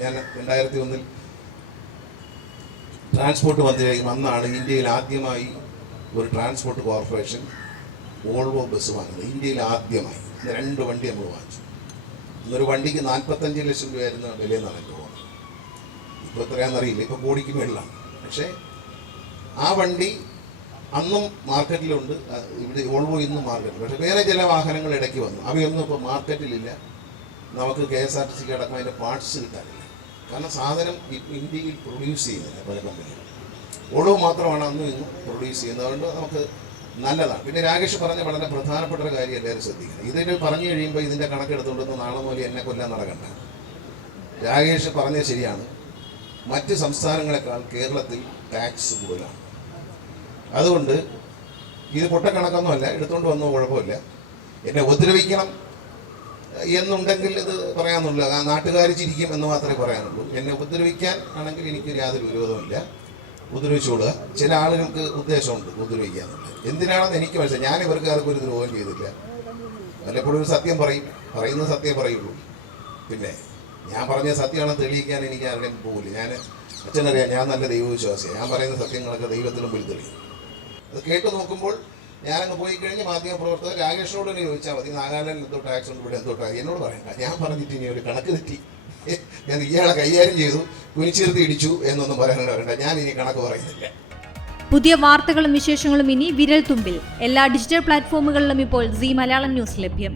ഞാൻ രണ്ടായിരത്തി ഒന്നിൽ ട്രാൻസ്പോർട്ട് മന്ത്രിയായി വന്നാണ് ഇന്ത്യയിൽ ആദ്യമായി ഒരു ട്രാൻസ്പോർട്ട് കോർപ്പറേഷൻ ഓൾവോ ബസ് വാങ്ങുന്നത്. ഇന്ത്യയിൽ ആദ്യമായി. രണ്ട് വണ്ടി നമ്മൾ വാങ്ങിച്ചു. ഇന്നൊരു വണ്ടിക്ക് നാൽപ്പത്തഞ്ച് ലക്ഷം രൂപയായിരുന്ന വിലയെന്നാണ് എനിക്ക് തോന്നുന്നത് ഇപ്പോൾ എത്രയാണെന്നറിയില്ല ഇപ്പോൾ കോടിക്ക് മേളിലാണ്. പക്ഷേ ആ വണ്ടി അന്നും മാർക്കറ്റിലുണ്ട്. ഇവിടെ ഓൾവോ ഇന്നും മാർക്കറ്റിൽ പക്ഷേ വേറെ ചില വാഹനങ്ങൾ ഇടയ്ക്ക് വന്നു. അവയൊന്നും ഇപ്പോൾ മാർക്കറ്റിലില്ല. നമുക്ക് കെ എസ് ആർ ടി സിക്ക് അടക്കം അതിന്റെ പാർട്സ് കിട്ടാനില്ല. കാരണം സാധനം ഇന്ത്യയിൽ പ്രൊഡ്യൂസ് ചെയ്യുന്നില്ല പല കമ്പനികളും ഓളോ മാത്രമാണ് അന്നും ഇന്നും പ്രൊഡ്യൂസ് ചെയ്യുന്നത്. അതുകൊണ്ട് നമുക്ക് നല്ലതാണ്. പിന്നെ രാകേഷ് പറഞ്ഞ വളരെ പ്രധാനപ്പെട്ട ഒരു കാര്യം എല്ലാവരും ശ്രദ്ധിക്കണം. ഇതിന് പറഞ്ഞു കഴിയുമ്പോൾ ഇതിന്റെ കണക്കെടുത്തുകൊണ്ടൊന്ന് നാളെ മുതൽ എന്നെ കൊല്ലാൻ നടക്കണ്ട. രാകേഷ് പറഞ്ഞത് ശരിയാണ്. മറ്റ് സംസ്ഥാനങ്ങളെക്കാൾ കേരളത്തിൽ ടാക്സ് കൂടുതലാണ്. അതുകൊണ്ട് ഇത് പൊട്ടക്കണക്കൊന്നുമല്ല. എടുത്തുകൊണ്ട് വന്നോ കുഴപ്പമില്ല. എന്നെ ഉപദ്രവിക്കണം. എന്നുണ്ടെങ്കിൽ ഇത് പറയാനുള്ളൂ. ആ നാട്ടുകാർ ചിരിക്കും എന്ന് മാത്രമേ പറയാനുള്ളൂ. എന്നെ ഉപദ്രവിക്കാൻ ആണെങ്കിൽ എനിക്ക് യാതൊരു വിരോധമില്ല ഉപദ്രവിച്ചോളുക ചില ആളുകൾക്ക് ഉദ്ദേശമുണ്ട് ഉപദ്രവിക്കുക എന്നുള്ളത് എന്തിനാണെന്ന് എനിക്ക് മനസ്സിലായി. ഞാൻ ഇവർക്ക് ആർക്കും ഒരു ദ്രോഹം ചെയ്തില്ല വല്ലപ്പോഴും ഒരു സത്യം പറയും. പറയുന്ന സത്യം പറയുള്ളൂ. പിന്നെ ഞാൻ പറഞ്ഞ സത്യമാണ് തെളിയിക്കാൻ എനിക്ക് ആരുടെയും പോകില്ല ഞാൻ അച്ഛനറിയാം ഞാൻ നല്ല ദൈവവിശ്വാസിയാണ് ഞാൻ പറയുന്ന സത്യങ്ങളൊക്കെ ദൈവത്തിലും തെളിയും. അത് കേട്ട് നോക്കുമ്പോൾ ഞാനങ്ങ് പോയി കഴിഞ്ഞ് മാധ്യമപ്രവർത്തകർ രാകേഷിനോട് തന്നെ ചോദിച്ചാൽ മതി നാഗാലാൻഡിൽ എന്തോ ടാക്സ് ഉണ്ട് ഇവിടെ എന്തോ ടാക്സ് എന്നോട് പറയണ്ട ഞാൻ പറഞ്ഞിട്ട് ഇനി ഒരു കണക്ക് തെറ്റി. ഞാൻ ഇയാളെ കൈകാര്യം ചെയ്തു കുനിച്ചിരുത്തി ഇടിച്ചു എന്നൊന്നും പറയാനുള്ള പറയണ്ട ഞാൻ ഇനി കണക്ക് പറയുന്നില്ല. പുതിയ വാർത്തകളും വിശേഷങ്ങളും ഇനി വിരൽ തുമ്പിൽ. എല്ലാ ഡിജിറ്റൽ പ്ലാറ്റ്ഫോമുകളിലും ഇപ്പോൾ സി മലയാളം ന്യൂസ് ലഭ്യം.